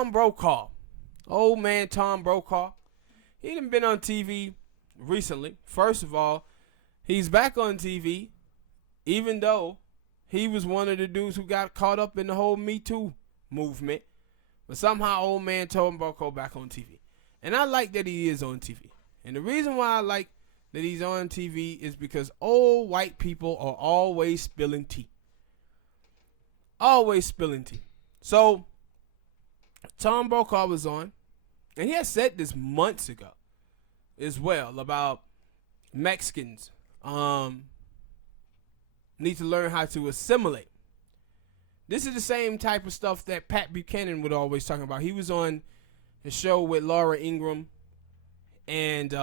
Tom Brokaw. Old man Tom Brokaw. He done been on TV recently. First of all, he's back on TV, even though he was one of the dudes who got caught up in the whole Me Too movement. But somehow old man Tom Brokaw back on TV. And I like that he is on TV. And the reason why I like that he's on TV is because old white people are always spilling tea. Always spilling tea. So, Tom Brokaw was on, and he had said this months ago as well about Mexicans need to learn how to assimilate. This is the same type of stuff that Pat Buchanan would always talk about. He was on a show with Laura Ingraham, and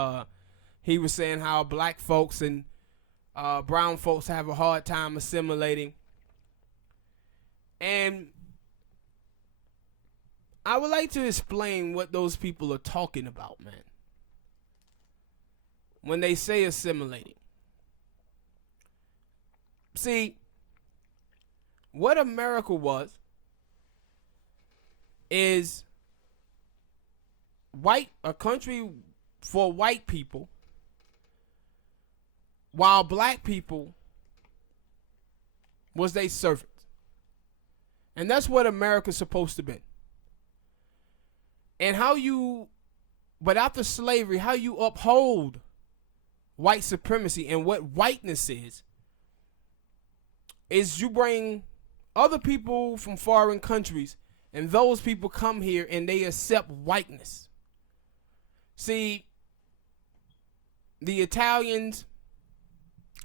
he was saying how black folks and brown folks have a hard time assimilating. And I would like to explain what those people are talking about, man, when they say assimilating. See, what America was is a country for white people, while black people was their servants. And that's what America's supposed to be. And but after slavery, how you uphold white supremacy and what whiteness is you bring other people from foreign countries, and those people come here and they accept whiteness. See, the Italians,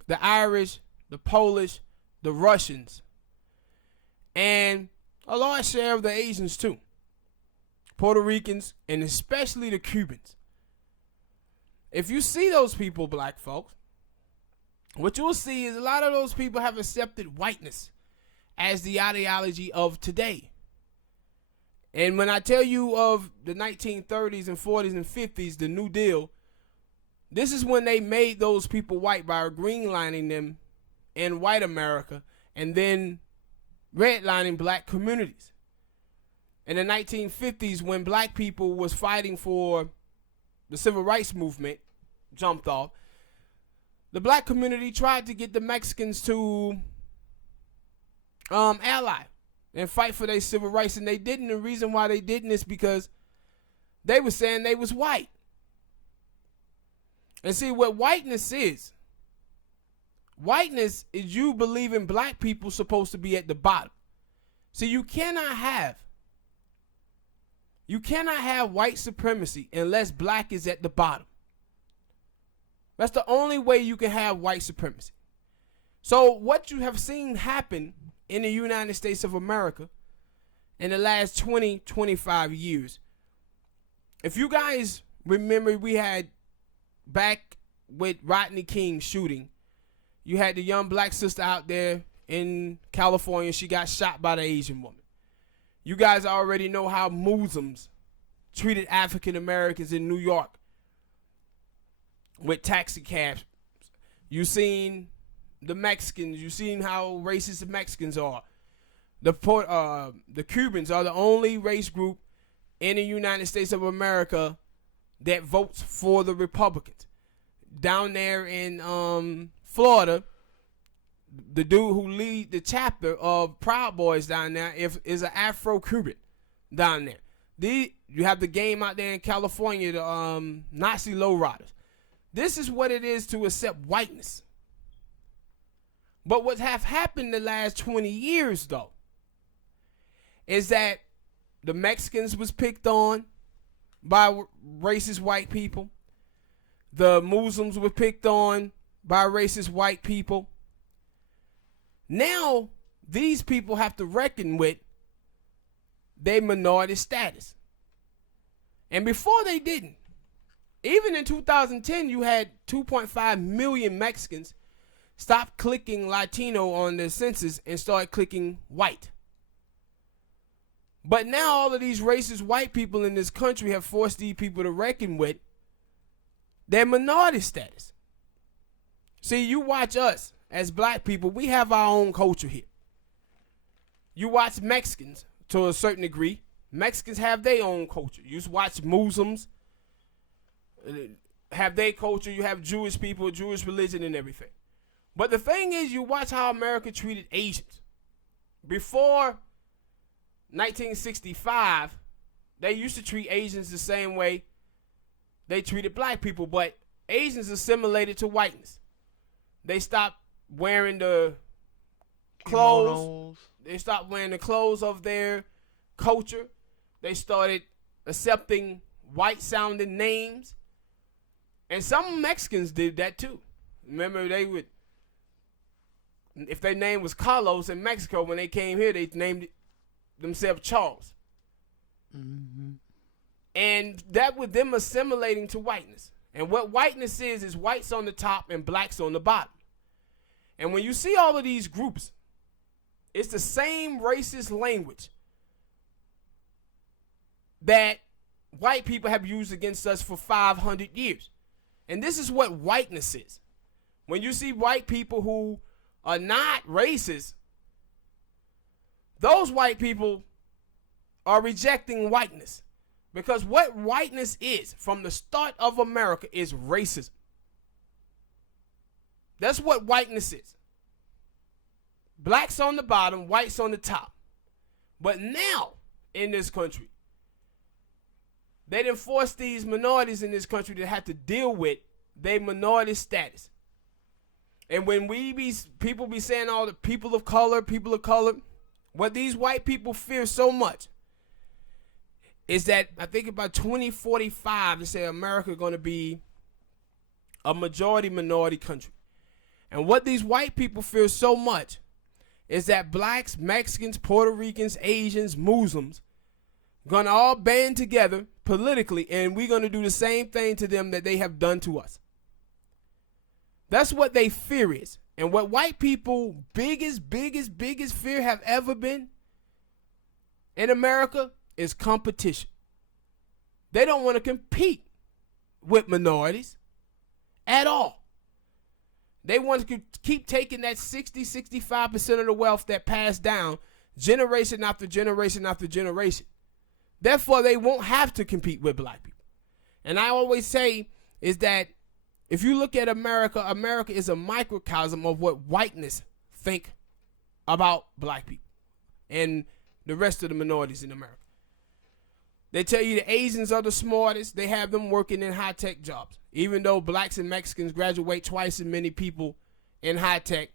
the Irish, the Polish, the Russians, and a large share of the Asians too, Puerto Ricans, and especially the Cubans. If you see those people, black folks, what you'll see is a lot of those people have accepted whiteness as the ideology of today. And when I tell you of the 1930s and 40s and 50s, the New Deal, this is when they made those people white by greenlining them in white America and then redlining black communities. In the 1950s, when black people was fighting for the civil rights movement, jumped off, the black community tried to get the Mexicans to ally and fight for their civil rights, and they didn't. The reason why they didn't is because they were saying they was white. And see, what whiteness is you believing black people supposed to be at the bottom. See, you cannot have white supremacy unless black is at the bottom. That's the only way you can have white supremacy. So what you have seen happen in the United States of America in the last 20, 25 years, if you guys remember, we had back with Rodney King's shooting, you had the young black sister out there in California. She got shot by the Asian woman. You guys already know how Muslims treated African Americans in New York with taxi cabs. You seen the Mexicans. You seen how racist the Mexicans are. The Cubans are the only race group in the United States of America that votes for the Republicans. Down there in Florida, the dude who lead the chapter of Proud Boys down there is an Afro-Cuban down there. You have the game out there in California, the Nazi lowriders. This is what it is to accept whiteness. But what have happened the last 20 years, though, is that the Mexicans was picked on by racist white people. The Muslims were picked on by racist white people. Now, these people have to reckon with their minority status. And before they didn't. Even in 2010, you had 2.5 million Mexicans stop clicking Latino on the census and start clicking white. But now all of these racist white people in this country have forced these people to reckon with their minority status. See, you watch us as black people, we have our own culture here. You watch Mexicans to a certain degree, Mexicans have their own culture. You watch Muslims have their culture. You have Jewish people, Jewish religion, and everything. But the thing is, you watch how America treated Asians. Before 1965, they used to treat Asians the same way they treated black people, but Asians assimilated to whiteness. They stopped wearing the clothes. They stopped wearing the clothes of their culture. They started accepting white-sounding names. And some Mexicans did that too. Remember, they would, if their name was Carlos in Mexico, when they came here, they named themselves Charles. Mm-hmm. And that was them assimilating to whiteness. And what whiteness is whites on the top and blacks on the bottom. And when you see all of these groups, it's the same racist language that white people have used against us for 500 years. And this is what whiteness is. When you see white people who are not racist, those white people are rejecting whiteness. Because what whiteness is from the start of America is racism. That's what whiteness is. Blacks on the bottom, whites on the top. But now, in this country, they done forced these minorities in this country to have to deal with their minority status. And when people be saying all the people of color, what these white people fear so much is that I think about 2045, they say America going to be a majority minority country. And what these white people fear so much is that blacks, Mexicans, Puerto Ricans, Asians, Muslims going to all band together politically, and we're going to do the same thing to them that they have done to us. That's what they fear is. And what white people biggest fear have ever been in America is competition. They don't want to compete with minorities at all. They want to keep taking that 65% of the wealth that passed down generation after generation after generation. Therefore, they won't have to compete with black people. And I always say is that if you look at America, America is a microcosm of what whiteness think about black people and the rest of the minorities in America. They tell you the Asians are the smartest. They have them working in high-tech jobs. Even though blacks and Mexicans graduate twice as many people in high-tech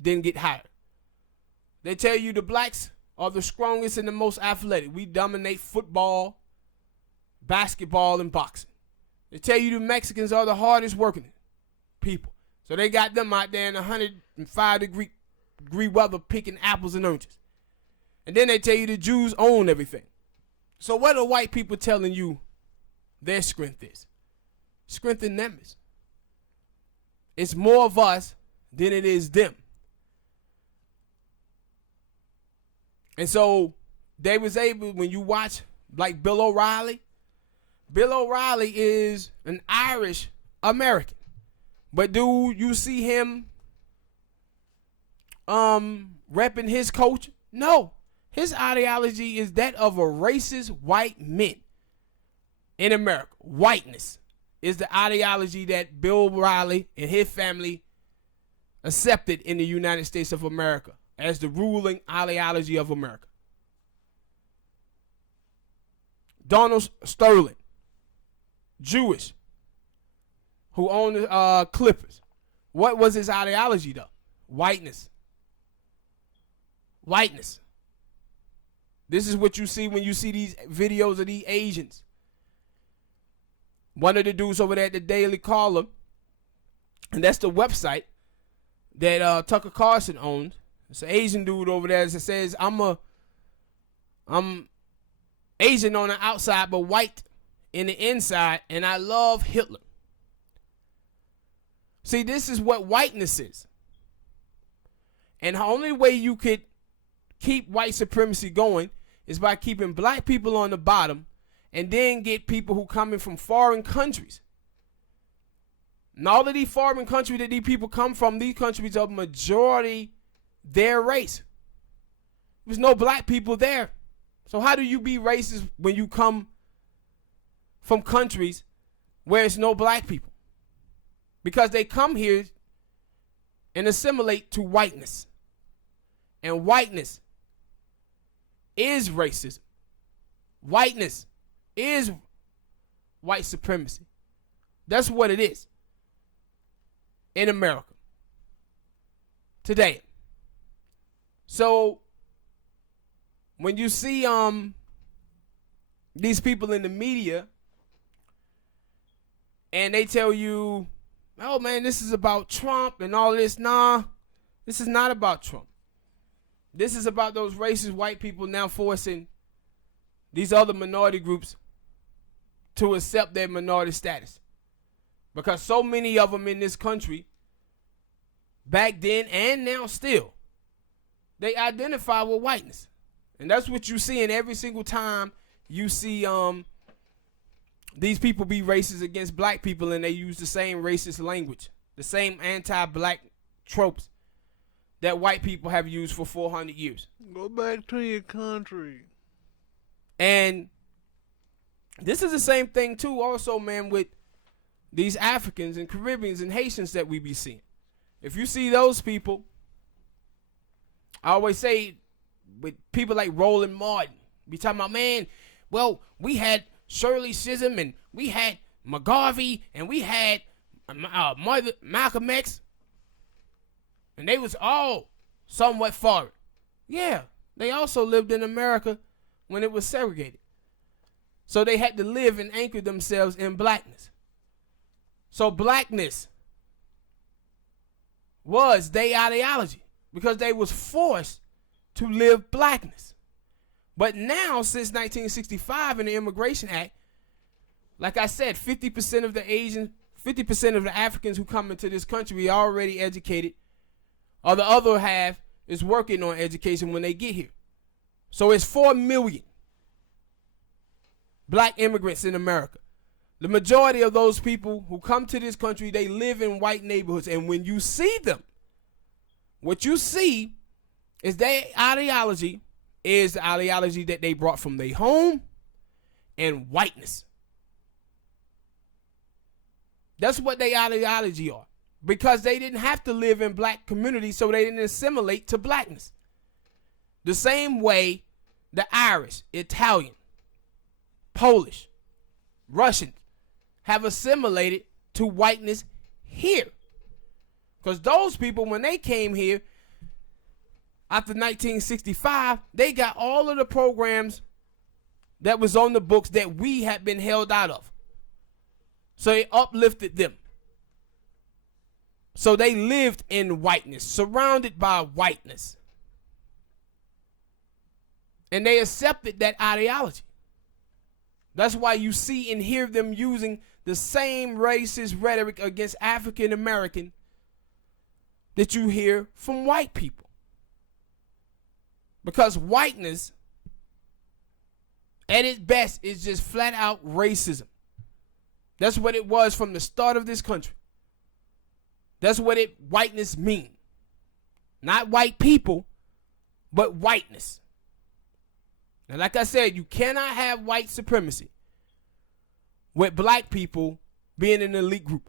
didn't get hired. They tell you the blacks are the strongest and the most athletic. We dominate football, basketball, and boxing. They tell you the Mexicans are the hardest working people. So they got them out there in 105-degree weather picking apples and oranges. And then they tell you the Jews own everything. So what are white people telling you their strength is? Strength in them is. It's more of us than it is them. And so they was able, when you watch like Bill O'Reilly is an Irish American. But do you see him repping his culture? No. His ideology is that of a racist white men in America. Whiteness is the ideology that Bill O'Reilly and his family accepted in the United States of America as the ruling ideology of America. Donald Sterling, Jewish, who owned the Clippers. What was his ideology though? Whiteness. Whiteness. This is what you see when you see these videos of these Asians. One of the dudes over there at the Daily Caller, and that's the website that Tucker Carlson owns. It's an Asian dude over there that says, I'm Asian on the outside but white in the inside, and I love Hitler. See, this is what whiteness is. And the only way you could keep white supremacy going is by keeping black people on the bottom and then get people who coming from foreign countries. And all of these foreign countries that these people come from, these countries are majority their race. There's no black people there. So how do you be racist when you come from countries where it's no black people? Because they come here and assimilate to whiteness. And whiteness is racism. Whiteness is white supremacy. That's what it is in America today. So when you see these people in the media and they tell you, oh man, this is about Trump and all this, nah, this is not about Trump. This is about those racist white people now forcing these other minority groups to accept their minority status. Because so many of them in this country, back then and now still, they identify with whiteness. And that's what you see in every single time you see these people be racist against black people, and they use the same racist language, the same anti-black tropes that white people have used for 400 years. Go back to your country. And this is the same thing too also, man, with these Africans and Caribbeans and Haitians that we be seeing. If you see those people, I always say with people like Roland Martin, be talking about, man, well, we had Shirley Chisholm and we had McGarvey and we had Malcolm X, and they was all somewhat foreign. Yeah, they also lived in America when it was segregated. So they had to live and anchor themselves in blackness. So blackness was their ideology because they was forced to live blackness. But now, since 1965 in the Immigration Act, like I said, 50% of the Africans who come into this country are already educated, or the other half is working on education when they get here. So it's 4 million black immigrants in America. The majority of those people who come to this country, they live in white neighborhoods. And when you see them, what you see is their ideology is the ideology that they brought from their home and whiteness. That's what their ideology are. Because they didn't have to live in black communities, so they didn't assimilate to blackness. The same way the Irish, Italian, Polish, Russians have assimilated to whiteness here. Because those people, when they came here after 1965, they got all of the programs that was on the books that we had been held out of. So it uplifted them. So they lived in whiteness, surrounded by whiteness. And they accepted that ideology. That's why you see and hear them using the same racist rhetoric against African American that you hear from white people. Because whiteness, at its best, is just flat out racism. That's what it was from the start of this country. That's what whiteness mean. Not white people, but whiteness. And like I said, you cannot have white supremacy with black people being an elite group.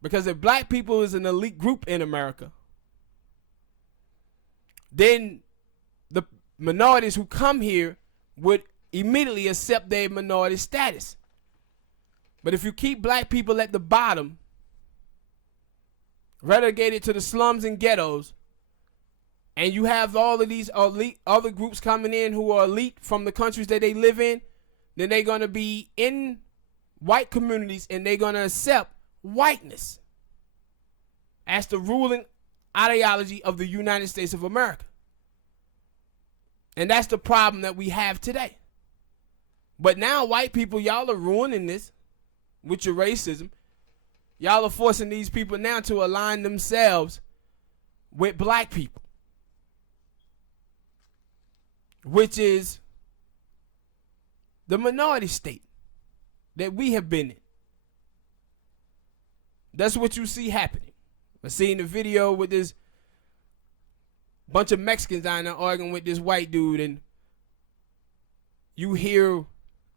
Because if black people is an elite group in America, then the minorities who come here would immediately accept their minority status. But if you keep black people at the bottom, relegated to the slums and ghettos, and you have all of these elite other groups coming in who are elite from the countries that they live in, then they're going to be in white communities and they're going to accept whiteness as the ruling ideology of the United States of America. And that's the problem that we have today. But now white people, y'all are ruining this with your racism. Y'all are forcing these people now to align themselves with black people, which is the minority state that we have been in. That's what you see happening. I seen the video with this bunch of Mexicans down there arguing with this white dude, and you hear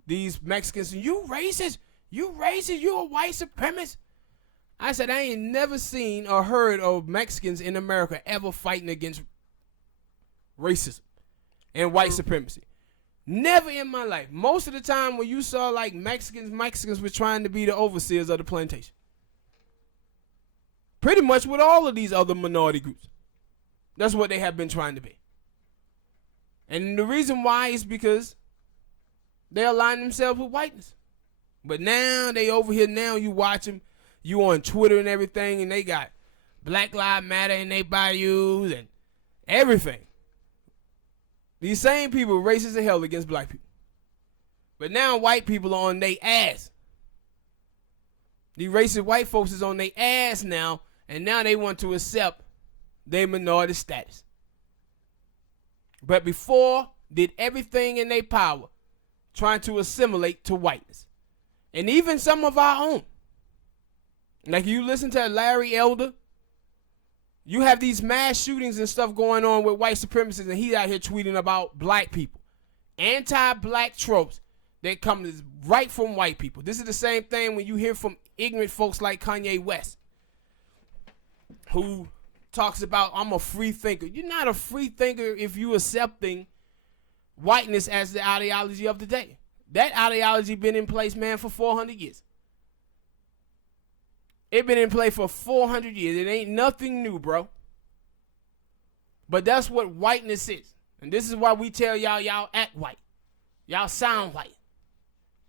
these Mexicans, you racist, you a white supremacist. I said, I ain't never seen or heard of Mexicans in America ever fighting against racism and white supremacy. Never in my life. Most of the time when you saw like Mexicans were trying to be the overseers of the plantation. Pretty much with all of these other minority groups. That's what they have been trying to be. And the reason why is because they align themselves with whiteness. But now they over here now, you watch them, you on Twitter and everything, and they got Black Lives Matter in their bios and everything. These same people racist as hell against black people. But now white people are on their ass. These racist white folks is on their ass now, and now they want to accept their minority status. But before, did everything in their power trying to assimilate to whiteness. And even some of our own. Like you listen to Larry Elder, you have these mass shootings and stuff going on with white supremacists, and he's out here tweeting about black people. Anti-black tropes that come right from white people. This is the same thing when you hear from ignorant folks like Kanye West, who talks about, I'm a free thinker. You're not a free thinker if you accepting whiteness as the ideology of the day. That ideology been in place, man, for 400 years. It been in play for 400 years. It ain't nothing new, bro. But that's what whiteness is. And this is why we tell y'all act white. Y'all sound white.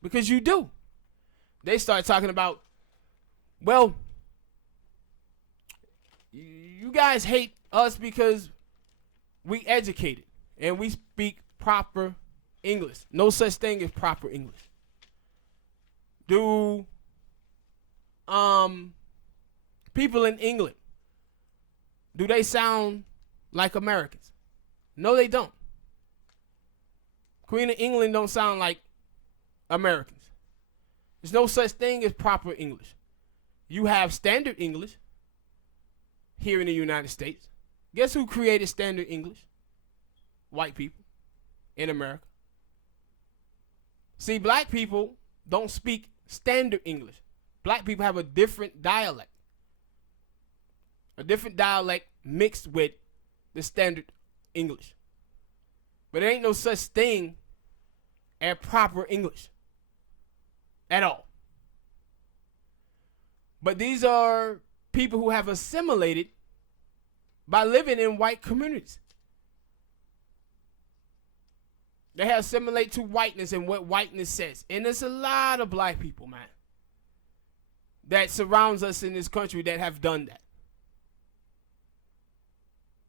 Because you do. They start talking about, well, you guys hate us because we educated and we speak proper English. No such thing as proper English. Do people in England, do they sound like Americans? No, they don't. Queen of England don't sound like Americans. There's no such thing as proper English. You have standard English here in the United States. Guess who created standard English? White people in America. See, black people don't speak standard English. Black people have a different dialect. A different dialect mixed with the standard English. But there ain't no such thing as proper English at all. But these are people who have assimilated by living in white communities. They have assimilated to whiteness and what whiteness says. And there's a lot of black people, man, that surrounds us in this country that have done that.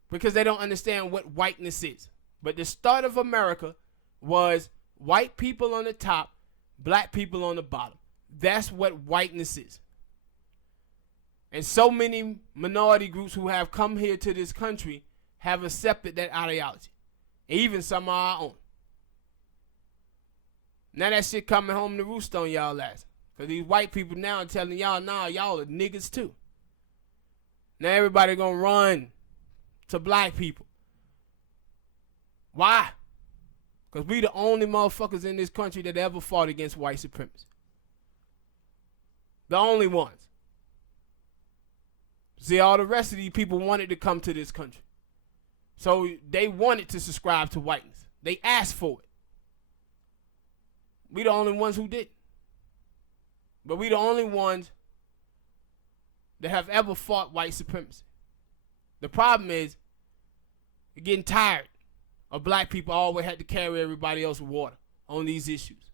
Because they don't understand what whiteness is. But the start of America was white people on the top, black people on the bottom. That's what whiteness is. And so many minority groups who have come here to this country have accepted that ideology. Even some of our own. Now that shit coming home to roost on y'all ass. Because these white people now are telling y'all, nah, y'all are niggas too. Now everybody gonna run to black people. Why? Because we the only motherfuckers in this country that ever fought against white supremacy. The only ones. See, all the rest of these people wanted to come to this country. So they wanted to subscribe to whiteness. They asked for it. We the only ones who did. But we the only ones that have ever fought white supremacy. The problem is, you're getting tired of black people always had to carry everybody else's water on these issues.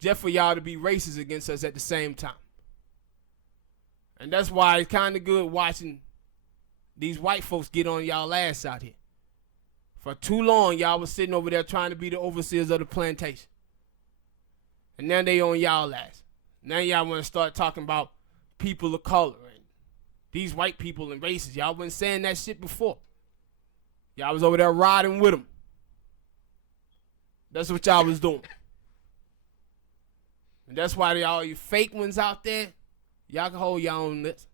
Just for y'all to be racist against us at the same time. And that's why it's kind of good watching these white folks get on y'all ass out here. For too long, y'all was sitting over there trying to be the overseers of the plantation. And now they on y'all ass. Now y'all want to start talking about people of color and these white people and races. Y'all wasn't saying that shit before. Y'all was over there riding with them. That's what y'all was doing. And that's why all you fake ones out there, y'all can hold y'all own lips.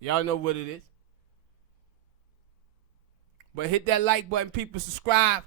Y'all know what it is. But hit that like button, people. Subscribe.